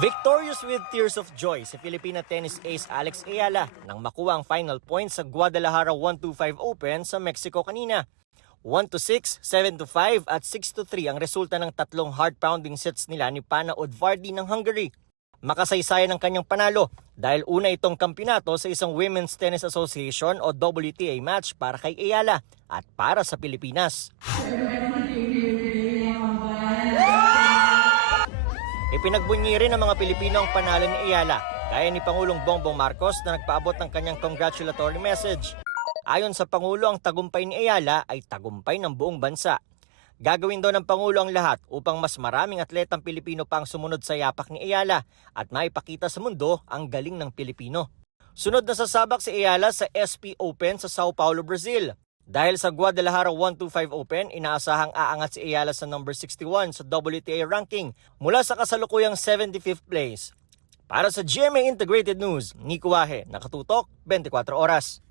Victorious with tears of joy si Filipina tennis ace Alex Ayala nang makuha ang final point sa Guadalajara 125 Open sa Mexico kanina. 1-6, 7-5 at 6-3 ang resulta ng tatlong heart-pounding sets nila ni Pana Udvardy ng Hungary. Makasaysayan ang kanyang panalo dahil una itong kampyonato sa isang Women's Tennis Association o WTA match para kay Ayala at para sa Pilipinas. Ipinagbunyi rin ng mga Pilipino ang panalo ni Ayala, gaya ni Pangulong Bongbong Marcos na nagpaabot ng kanyang congratulatory message. Ayon sa Pangulo, ang tagumpay ni Ayala ay tagumpay ng buong bansa. Gagawin daw ng Pangulo ang lahat upang mas maraming atletang Pilipino pa ang sumunod sa yapak ni Ayala at maipakita sa mundo ang galing ng Pilipino. Sunod na sasabak si Ayala sa SP Open sa Sao Paulo, Brazil. Dahil sa Guadalajara 125 Open, inaasahang aangat si Ayala sa number 61 sa WTA ranking mula sa kasalukuyang 75th place. Para sa GMA Integrated News, Nico Wahe, nakatutok 24 oras.